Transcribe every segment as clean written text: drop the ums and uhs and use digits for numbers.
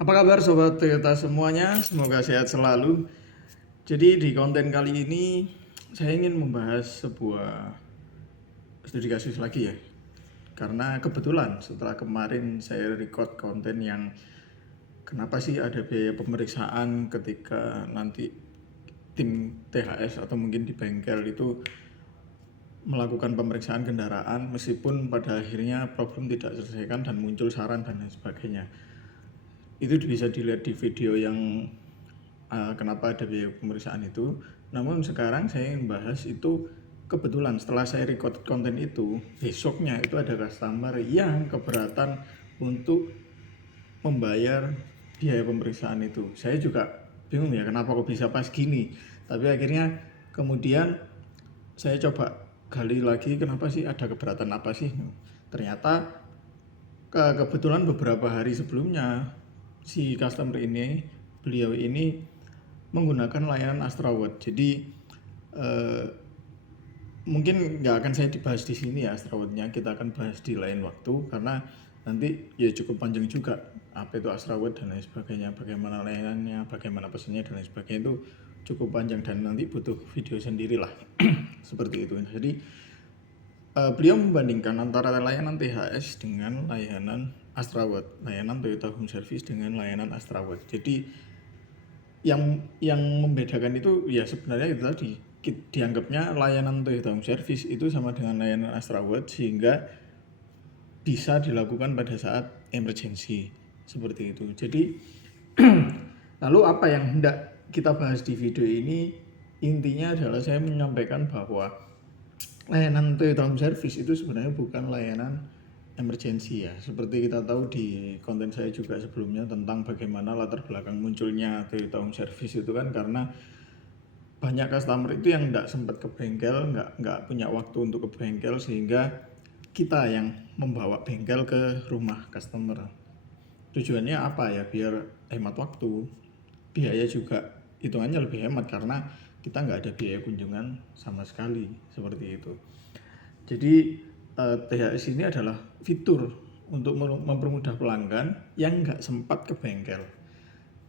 Apa kabar sobat Toyota semuanya? Semoga sehat selalu. Jadi di konten kali ini saya ingin membahas sebuah studi kasus lagi ya. Karena kebetulan setelah kemarin saya record konten yang kenapa sih ada biaya pemeriksaan ketika nanti tim THS atau mungkin di bengkel itu melakukan pemeriksaan kendaraan meskipun pada akhirnya problem tidak terselesaikan dan muncul saran dan lain sebagainya. Itu bisa dilihat di video yang kenapa ada biaya pemeriksaan itu. Namun sekarang saya ingin bahas itu kebetulan setelah saya record konten itu, besoknya itu ada customer yang keberatan untuk membayar biaya pemeriksaan itu. Saya juga bingung ya kenapa kok bisa pas gini. Tapi akhirnya kemudian saya coba gali lagi kenapa sih ada keberatan apa sih. Ternyata kebetulan beberapa hari sebelumnya si customer ini, beliau ini menggunakan layanan Astraword. Jadi mungkin nggak akan saya dibahas di sini ya Astrawordnya, kita akan bahas di lain waktu karena nanti ya cukup panjang juga apa itu Astraword dan lain sebagainya, bagaimana layanannya, bagaimana pesannya dan lain sebagainya, itu cukup panjang dan nanti butuh video sendiri lah. Seperti itu. Jadi beliau membandingkan antara layanan THS dengan layanan Astraword, layanan Toyota Home Service dengan layanan Astraword. Jadi yang membedakan itu ya sebenarnya itu tadi, dianggapnya layanan Toyota Home Service itu sama dengan layanan Astraword sehingga bisa dilakukan pada saat emergency seperti itu. Jadi lalu apa yang hendak kita bahas di video ini, intinya adalah saya menyampaikan bahwa layanan Toyota Home Service itu sebenarnya bukan layanan emergency ya. Seperti kita tahu di konten saya juga sebelumnya tentang bagaimana latar belakang munculnya Toyota Home Service itu kan karena banyak customer itu yang nggak sempat ke bengkel, nggak punya waktu untuk ke bengkel, sehingga kita yang membawa bengkel ke rumah customer. Tujuannya apa ya? Biar hemat waktu, biaya juga hitungannya lebih hemat karena kita nggak ada biaya kunjungan sama sekali seperti itu. Jadi THS ini adalah fitur untuk mempermudah pelanggan yang nggak sempat ke bengkel.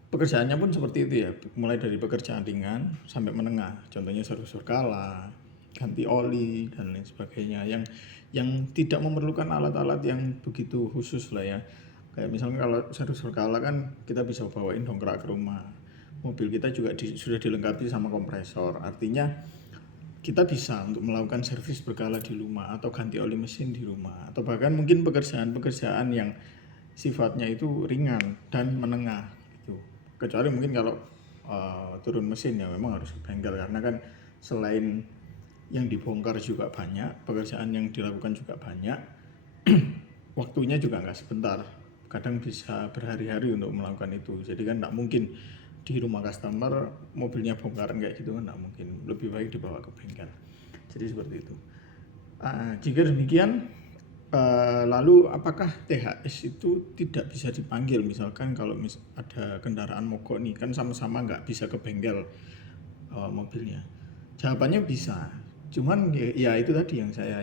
Pekerjaannya pun seperti itu ya, mulai dari pekerjaan ringan sampai menengah. Contohnya servis berkala, ganti oli dan lain sebagainya yang tidak memerlukan alat-alat yang begitu khusus lah ya. Kayak misalnya kalau servis berkala kan kita bisa bawain dongkrak ke rumah. Mobil kita juga sudah dilengkapi sama kompresor. Artinya kita bisa untuk melakukan servis berkala di rumah atau ganti oli mesin di rumah, atau bahkan mungkin pekerjaan-pekerjaan yang sifatnya itu ringan dan menengah gitu. Kecuali mungkin kalau turun mesin ya memang harus ke bengkel karena kan selain yang dibongkar juga banyak, pekerjaan yang dilakukan juga banyak, waktunya juga nggak sebentar, kadang bisa berhari-hari untuk melakukan itu. Jadi kan nggak mungkin di rumah customer mobilnya bongkaran kayak gitu kan nggak mungkin, lebih baik dibawa ke bengkel. Jadi seperti itu. Jika demikian, lalu apakah THS itu tidak bisa dipanggil? Misalkan kalau ada kendaraan mogok nih, kan sama-sama nggak bisa ke bengkel mobilnya. Jawabannya bisa, cuman ya itu tadi yang saya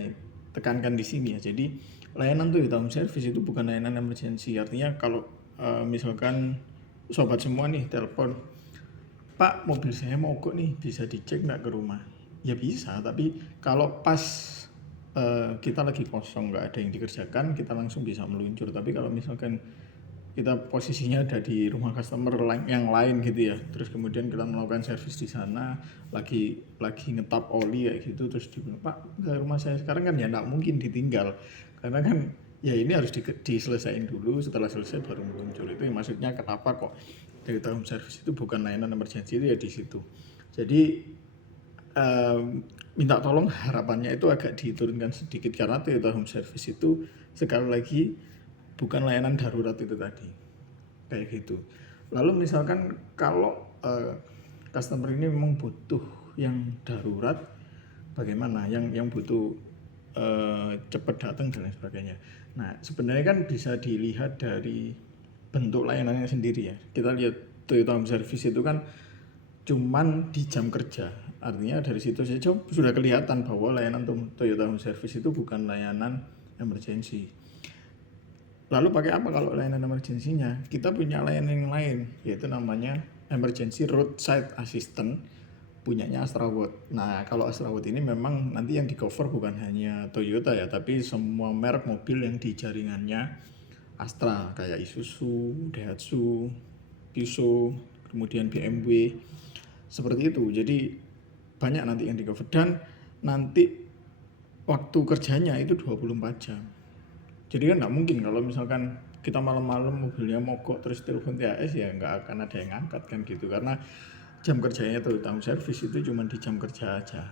tekankan di sini ya. Jadi layanan Toyota Home Service itu bukan layanan emergency. Artinya kalau misalkan sobat semua nih telepon, Pak mobil saya mogok nih, bisa dicek nggak ke rumah? Ya bisa, tapi kalau pas kita lagi kosong nggak ada yang dikerjakan, kita langsung bisa meluncur. Tapi kalau misalkan kita posisinya ada di rumah customer yang lain gitu ya, terus kemudian kita melakukan servis di sana, lagi ngetap oli kayak gitu, terus dibilang Pak ke rumah saya sekarang, kan ya nggak mungkin ditinggal karena kan ya ini harus diselesaikan dulu, setelah selesai baru muncul. Itu yang maksudnya kenapa kok Toyota Home Service itu bukan layanan emergency, itu ya di situ. Jadi minta tolong harapannya itu agak diturunkan sedikit karena Toyota Home Service itu sekali lagi bukan layanan darurat itu tadi, kayak gitu. Lalu misalkan kalau customer ini memang butuh yang darurat, bagaimana? Yang butuh cepat datang dan lain sebagainya. Nah sebenarnya kan bisa dilihat dari bentuk layanannya sendiri ya. Kita lihat Toyota Home Service itu kan cuman di jam kerja. Artinya dari situ saja sudah kelihatan bahwa layanan Toyota Home Service itu bukan layanan emergency. Lalu pakai apa kalau layanan emergensinya? Kita punya layanan yang lain, yaitu namanya Emergency Roadside Assistant, punyanya Astraword. Nah, kalau Astraword ini memang nanti yang di cover bukan hanya Toyota ya, tapi semua merek mobil yang di jaringannya Astra, kayak Isuzu, Daihatsu, Peugeot, kemudian BMW, seperti itu. Jadi banyak nanti yang di cover, dan nanti waktu kerjanya itu 24 jam. Jadi kan nggak mungkin kalau misalkan kita malam-malam mobilnya mogok terus telepon THS, ya nggak akan ada yang ngangkat kan gitu, karena jam kerjanya Toyota Home Service itu cuma di jam kerja aja.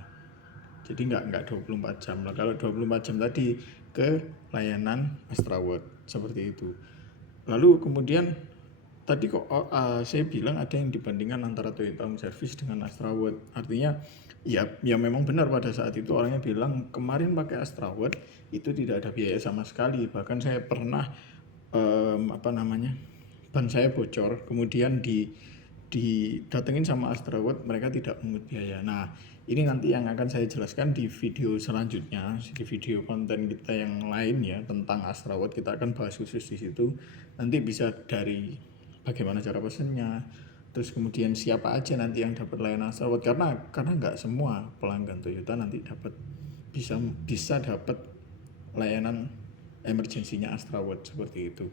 Jadi nggak 24 jam lah. Kalau 24 jam tadi ke layanan Astraword, seperti itu. Lalu kemudian tadi kok saya bilang ada yang dibandingkan antara Toyota Home Service dengan Astraword. Artinya ya memang benar, pada saat itu orangnya bilang kemarin pakai Astraword itu tidak ada biaya sama sekali. Bahkan saya pernah ban saya bocor, kemudian didatengin sama Astraword, mereka tidak pungut biaya. Nah, ini nanti yang akan saya jelaskan di video selanjutnya, di video konten kita yang lain ya tentang Astraword. Kita akan bahas khusus di situ. Nanti bisa dari bagaimana cara pesennya, terus kemudian siapa aja nanti yang dapat layanan Astraword, karena nggak semua pelanggan Toyota nanti dapat bisa dapat layanan emergensinya Astraword, seperti itu.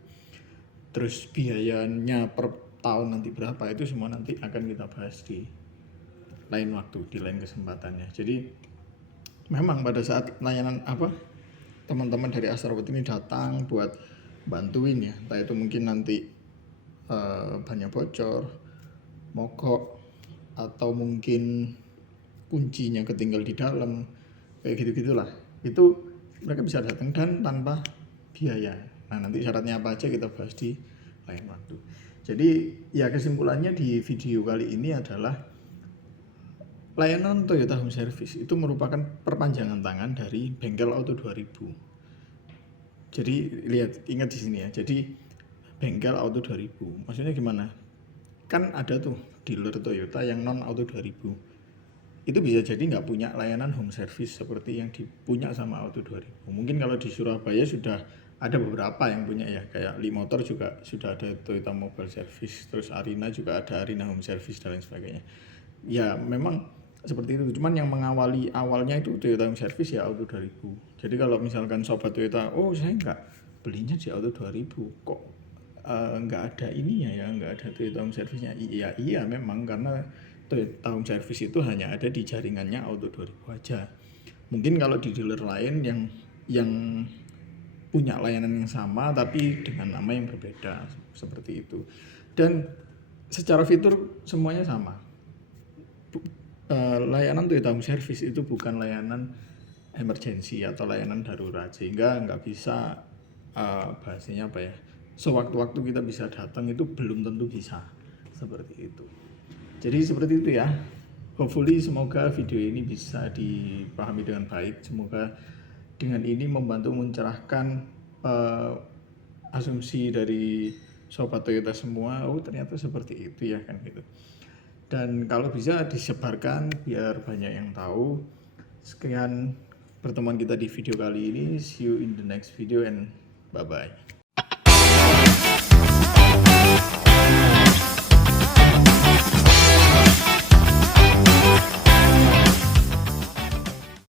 Terus biayanya per tahun nanti berapa, itu semua nanti akan kita bahas di lain waktu, di lain kesempatannya. Jadi memang pada saat layanan teman-teman dari Astraword ini datang buat bantuin ya, entah itu mungkin nanti bannya bocor, mogok, atau mungkin kuncinya ketinggal di dalam, kayak gitu-gitulah, itu mereka bisa datang dan tanpa biaya. Nah, nanti syaratnya apa aja kita bahas di lain waktu. Jadi ya kesimpulannya di video kali ini adalah layanan Toyota Home Service itu merupakan perpanjangan tangan dari bengkel Auto 2000. Jadi ingat di sini ya. Jadi bengkel Auto 2000, maksudnya gimana? Kan ada tuh dealer Toyota yang non Auto 2000. Itu bisa jadi nggak punya layanan home service seperti yang dipunya sama Auto 2000. Mungkin kalau di Surabaya sudah ada beberapa yang punya ya, kayak Limotor juga sudah ada Toyota Mobile Service, terus Arina juga ada Arina Home Service dan lain sebagainya. Ya memang seperti itu, cuman yang mengawali awalnya itu Toyota Home Service ya Auto 2000. Jadi kalau misalkan sobat Toyota, oh saya nggak belinya di Auto 2000 kok nggak ada ininya ya, nggak ada Toyota Home Service-nya. Iya memang, karena Toyota Home Service itu hanya ada di jaringannya Auto 2000 aja. Mungkin kalau di dealer lain yang punya layanan yang sama tapi dengan nama yang berbeda, seperti itu. Dan secara fitur semuanya sama. Layanan Toyota Home Service itu bukan layanan emergency atau layanan darurat, sehingga nggak bisa bahasanya apa ya, sewaktu-waktu kita bisa datang itu belum tentu bisa, seperti itu. Jadi seperti itu ya. Hopefully semoga video ini bisa dipahami dengan baik. Semoga dengan ini membantu mencerahkan asumsi dari sobat Toyota semua. Oh ternyata seperti itu ya kan gitu. Dan kalau bisa disebarkan biar banyak yang tahu. Sekian pertemuan kita di video kali ini. See you in the next video and bye bye.